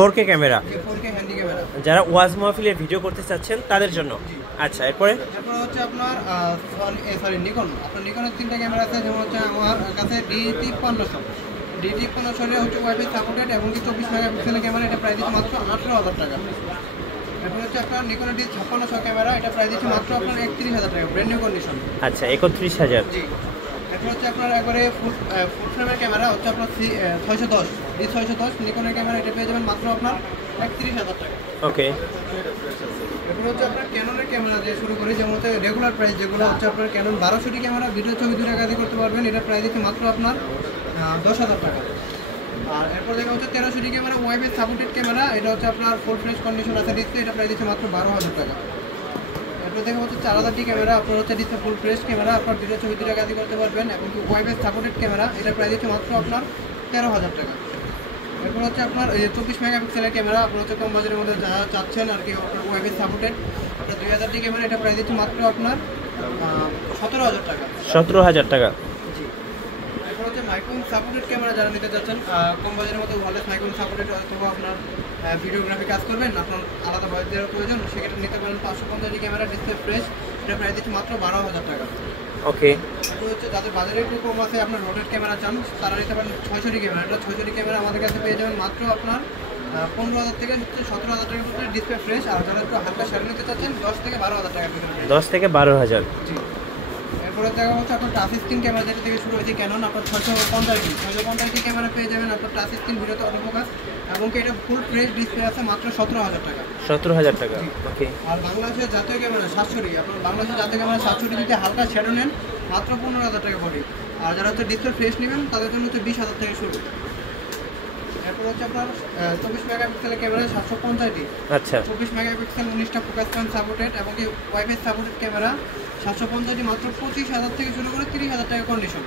4K camera, 4K handy camera, যারা ওয়াজ মাহফিলের video করতে চাচ্ছেন তাদের জন্য। আচ্ছা, এরপরে হচ্ছে আপনার নিকন। আপনার নিকনের 3টা ক্যামেরা আছে, যেমন হচ্ছে আমার কাছে D5300 হচ্ছে ওয়াইফাই সাপোর্টেড এবং 24 মেগাপিক্সেলের ক্যামেরা, এটা প্রাইস দিচ্ছে মাত্র 18,000 টাকা। এরপর হচ্ছে আপনার নিকনের D5600 ক্যামেরা, এটা প্রাইস দিচ্ছে মাত্র আপনার 31,000 টাকা, ব্র্যান্ড নিউ কন্ডিশন। আচ্ছা, 31,000। জি। এরপর হচ্ছে আপনার একবারে ফুল ফ্রেমের ক্যামেরা হচ্ছে আপনার D610 নিকনের ক্যামেরা, এটা পেয়ে যাবেন মাত্র আপনার 31,000 টাকা। ওকে। এরপর হচ্ছে আপনার ক্যাননের ক্যামেরা দিয়ে শুরু করি, যেমন হচ্ছে রেগুলার প্রাইস যেগুলো হচ্ছে আপনার ক্যানন 1200 ক্যামেরা, ভিডিও ছবি 2 টাকা দিয়ে করতে পারবেন, এটা প্রাইস দিচ্ছে মাত্র আপনার 10,000 টাকা। আর এরপর দেখা হচ্ছে 1300 ক্যামেরা ওয়াইফাই সাপোর্টেড ক্যামেরা, এটা হচ্ছে আপনার ফুল ফ্রেশ কন্ডিশন আছে ডিসপ্লে, এটা প্রাইস দিচ্ছে মাত্র 12,000 টাকা। এরপর দেখা হচ্ছে 4000 ক্যামেরা, আপনার হচ্ছে ডিসপ্লে ফুল ফ্রেশ ক্যামেরা, আপনার ভিডিও ছবি 2 টাকা দিয়ে করতে পারবেন এবং ওয়াইফাই সাপোর্টেড ক্যামেরা, এটা প্রাইস দিচ্ছে মাত্র আপনার 13,000 টাকা। এরপর হচ্ছে আপনার 24 মেগাপিক্সেলের ক্যামেরা, আপনার হচ্ছে কম বাজারের মধ্যে যা চাচ্ছেন আর কি, আপনার ওয়াইফাই সাপোর্টেড, আপনার 2000 ক্যামেরা, এটা প্রাইস দিচ্ছে মাত্র আপনার 17,000 টাকা। 17,000 টাকা। জি। এরপর হচ্ছে মাইক্রোফোন সাপোর্টেড ক্যামেরা যারা নিতে চাচ্ছেন, কম বাজারের মধ্যে ওয়ারলেস মাইক্রোফোন সাপোর্টেড, অথবা আপনার ভিডিওগ্রাফি কাজ করবেন, আপনার আলাদা ভয়েস দেওয়ার প্রয়োজন, সেক্ষেত্রে নিতে পারেন 550 ক্যামেরা ডিসপ্লে ফ্রেশ, এটা প্রাইস দিচ্ছে মাত্র 12,000 টাকা। ওকে। এরপর হচ্ছে যাদের বাজারে একটু কম আছে, আপনার রোটেট ক্যামেরা চান, তারা নিতে পারেন 600 ক্যামেরা, এটা 600 ক্যামেরা আমাদের কাছে পেয়ে যাবেন মাত্র আপনার 15,000 থেকে 17,000 টাকার ভিতরে ডিসপ্লে ফ্রেশ। আর যারা একটু হালকা শাড়ি নিতে চাচ্ছেন 10 থেকে 12,000 টাকার ভিতরে। 10 থেকে 12,000। জি। এরপরে দেখা হচ্ছে আপনার টাচ স্ক্রিন ক্যামেরা, যেটা থেকে শুরু হয়েছে ক্যানন, আপনার 650 ক্যামেরা পেয়ে যাবেন, আপনার টাচ স্ক্রিন ভিডিওতে অটোফোকাস এবং এটা ফুল ফ্রেশ ডিসপ্লে আছে মাত্র 17,000 টাকা। 17,000 টাকা। ওকে। আর বাংলাদেশের জাতীয় ক্যামেরা 700, আপনার বাংলাদেশের জাতীয় ক্যামেরা 700 যদি হালকা শ্যাডো নেন মাত্র 15,000 টাকা পড়ে। আর যারা হচ্ছে ডিসপ্লে ফ্রেশ নেবেন তাদের জন্য হচ্ছে 20,000 থেকে শুরু। এরপর হচ্ছে আপনার 24 মেগাপিক্সেলের ক্যামেরা 750। আচ্ছা। 24 মেগাপিক্সেল 19টা ফোকাস পয়েন্ট সাপোর্টেড এবং ওয়াইফাই সাপোর্টেড ক্যামেরা 750 মাত্র 25,000 থেকে শুরু করে 30,000 টাকা কন্ডিশন।